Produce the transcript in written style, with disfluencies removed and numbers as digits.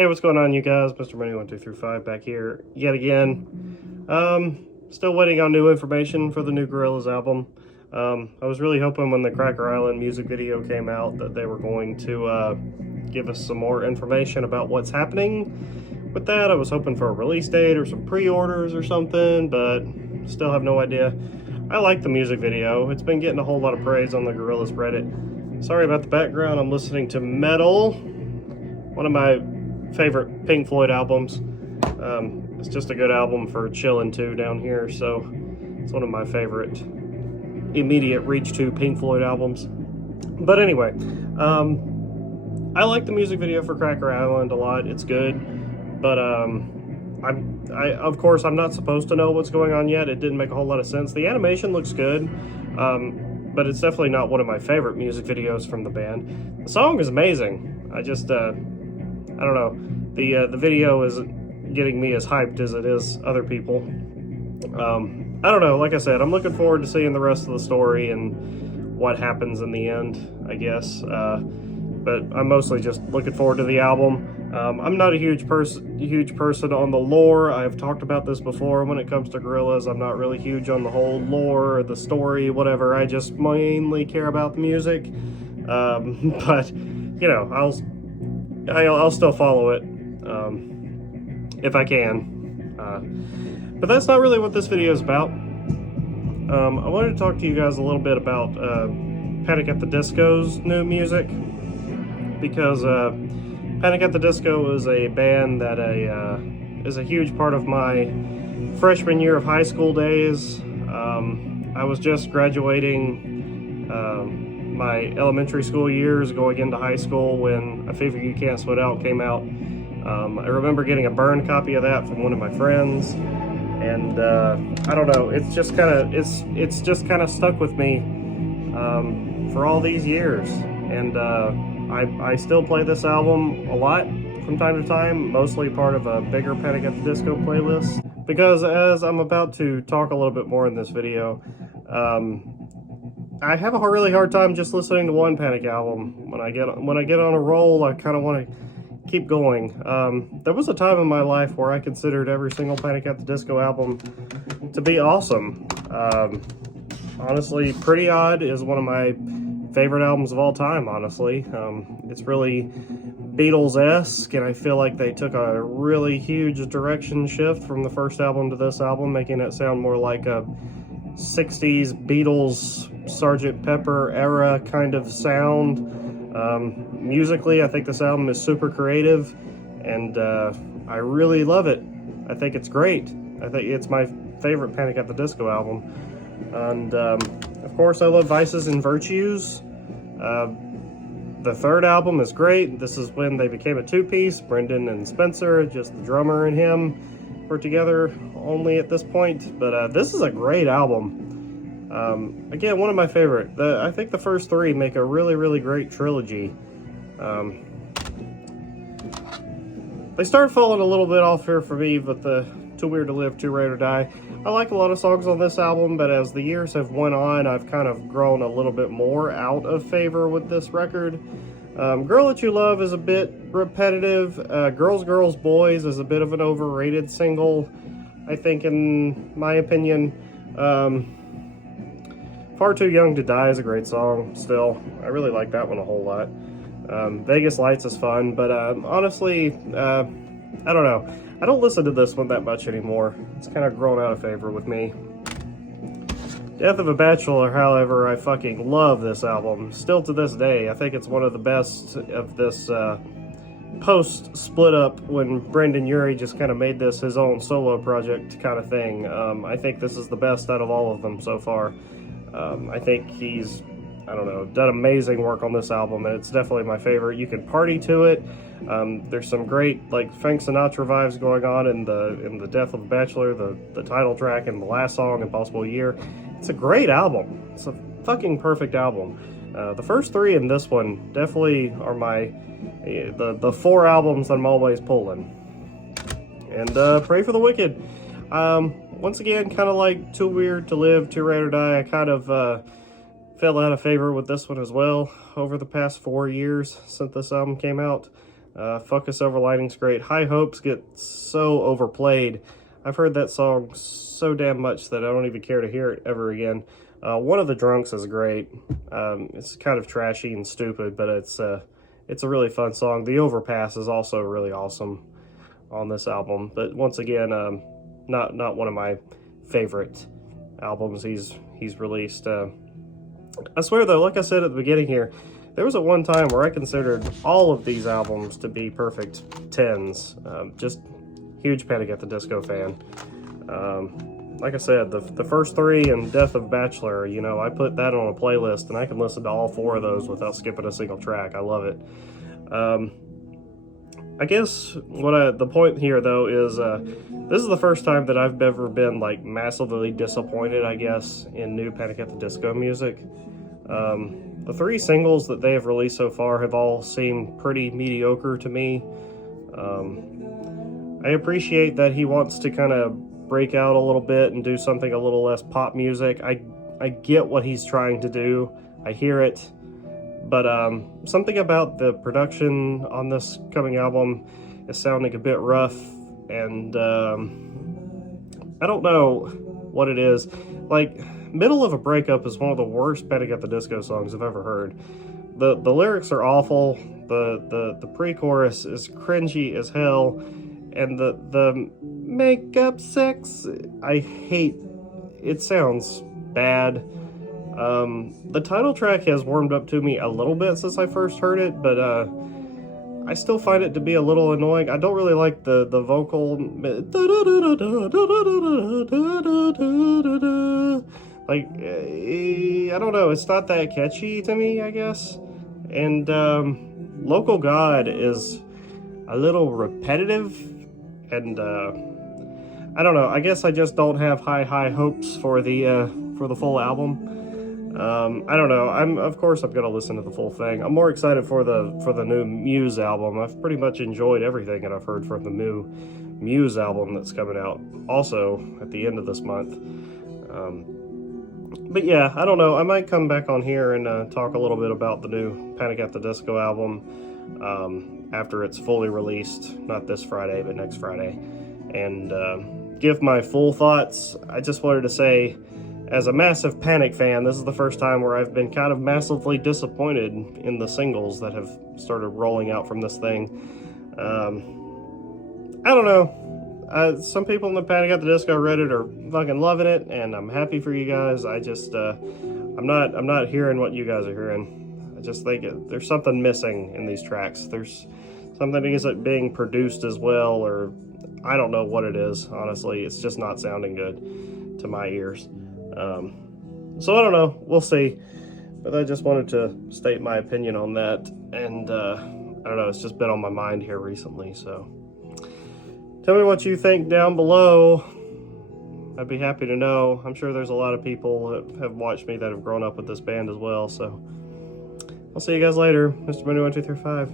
Hey, what's going on, you guys? Mr. Money1235 back here yet again. Still waiting on new information for the new Gorillaz album. I was really hoping when the Cracker Island music video came out that they were going to give us some more information about what's happening with that. I was hoping for a release date or some pre-orders or something, but still have no idea. I like the music video. It's been getting a whole lot of praise on the Gorillaz Reddit. Sorry about the background. I'm listening to Metal, one of my favorite Pink Floyd albums. It's just a good album for chilling too down here, so it's one of my favorite immediate reach to Pink Floyd albums. But anyway, I like the music video for Cracker Island a lot. It's good, but of course I'm not supposed to know what's going on yet. It didn't make a whole lot of sense. The animation looks good, but it's definitely not one of my favorite music videos from the band. The song is amazing. I don't know. The video isn't getting me as hyped as it is other people. I don't know. Like I said, I'm looking forward to seeing the rest of the story and what happens in the end, I guess. But I'm mostly just looking forward to the album. I'm not a huge person on the lore. I've talked about this before. When it comes to Gorillaz, I'm not really huge on the whole lore, the story, whatever. I just mainly care about the music. But you know, I'll still follow it if I can, but that's not really what this video is about. I wanted to talk to you guys a little bit about Panic! At the Disco's new music, because Panic! At the Disco is a band that is a huge part of my freshman year of high school days. I was just graduating my elementary school years, going into high school when I Figure You Can't Sweat Out came out. I remember getting a burned copy of that from one of my friends, and I don't know, it's just kind of stuck with me for all these years, and I still play this album a lot from time to time, mostly part of a bigger Panic! At the Disco playlist, because as I'm about to talk a little bit more in this video, I have a really hard time just listening to one Panic album. When I get on a roll, I kind of want to keep going. There was a time in my life where I considered every single Panic! At the Disco album to be awesome. Honestly, Pretty Odd is one of my favorite albums of all time, honestly. It's really Beatles-esque, and I feel like they took a really huge direction shift from the first album to this album, making it sound more like a 60s Beatles, Sgt. Pepper era kind of sound. Musically, I think this album is super creative, and I really love it. I think it's great. I think it's my favorite Panic! At the Disco album. And of course, I love Vices and Virtues. The third album is great. This is when they became a two-piece. Brendan and Spencer, just the drummer and him, were together only at this point. But this is a great album. Again, one of my favorite. I think the first three make a really, really great trilogy. They started falling a little bit off here for me, but the Too Weird to Live, Too Rare to Die. I like a lot of songs on this album, but as the years have went on, I've kind of grown a little bit more out of favor with this record. Girl That You Love is a bit repetitive. Girls, Girls, Boys is a bit of an overrated single, I think, in my opinion. Far Too Young to Die is a great song still. I really like that one a whole lot. Vegas Lights is fun, but honestly, I don't know. I don't listen to this one that much anymore. It's kind of grown out of favor with me. Death of a Bachelor, however, I fucking love this album. Still to this day, I think it's one of the best of this post-split up when Brendan Urie just kind of made this his own solo project kind of thing. I think this is the best out of all of them so far. I think he's, I don't know, done amazing work on this album, and it's definitely my favorite. You can party to it. There's some great, like, Frank Sinatra vibes going on in the Death of the Bachelor, the title track, and the last song, Impossible Year. It's a great album. It's a fucking perfect album. The first three and this one definitely are the four albums that I'm always pulling. And Pray for the Wicked. Once again, kind of like Too Weird to Live, Too Rare to Die, I kind of fell out of favor with this one as well over the past 4 years since this album came out. Fuck a Silver Lining's great. High Hopes get so overplayed. I've heard that song so damn much that I don't even care to hear it ever again. One of the Drunks is great. It's kind of trashy and stupid, but it's a really fun song. The Overpass is also really awesome on this album, but once again, not one of my favorite albums he's released. I swear though, like I said at the beginning here, there was at one time where I considered all of these albums to be perfect 10s. Just huge Panic at the Disco fan. Like I said, the first three and Death of Bachelor, you know, I put that on a playlist and I can listen to all four of those without skipping a single track. I love it. I guess the point here though is this is the first time that I've ever been like massively disappointed, I guess, in new Panic at the Disco music. The three singles that they have released so far have all seemed pretty mediocre to me. I appreciate that he wants to kind of break out a little bit and do something a little less pop music. I get what he's trying to do. I hear it. But something about the production on this coming album is sounding a bit rough, and I don't know what it is. Like, Middle of a Breakup is one of the worst Panic at the Disco songs I've ever heard. The lyrics are awful. The pre-chorus is cringy as hell, and the makeup sex, I hate. It sounds bad. The title track has warmed up to me a little bit since I first heard it, but I still find it to be a little annoying. I don't really like the vocal. Like, I don't know, it's not that catchy to me, I guess. And Local God is a little repetitive, and I don't know, I guess I just don't have high hopes for the full album. I don't know. Of course I'm gonna listen to the full thing. I'm more excited for the new Muse album. I've pretty much enjoyed everything that I've heard from the new Muse album that's coming out also at the end of this month. But yeah, I don't know. I might come back on here and talk a little bit about the new Panic at the Disco album after it's fully released. Not this Friday, but next Friday, and give my full thoughts. I just wanted to say, as a massive Panic fan, this is the first time where I've been kind of massively disappointed in the singles that have started rolling out from this thing. I don't know. Some people in the Panic at the Disco Reddit are fucking loving it, and I'm happy for you guys. I just, I'm not hearing what you guys are hearing. I just think there's something missing in these tracks. There's something that isn't being produced as well, or I don't know what it is. Honestly, it's just not sounding good to my ears. So I don't know, we'll see, but I just wanted to state my opinion on that, and I don't know, it's just been on my mind here recently, so tell me what you think down below. I'd be happy to know. I'm sure there's a lot of people that have watched me that have grown up with this band as well, so I'll see you guys later. Mr. Money 1 2 3 5.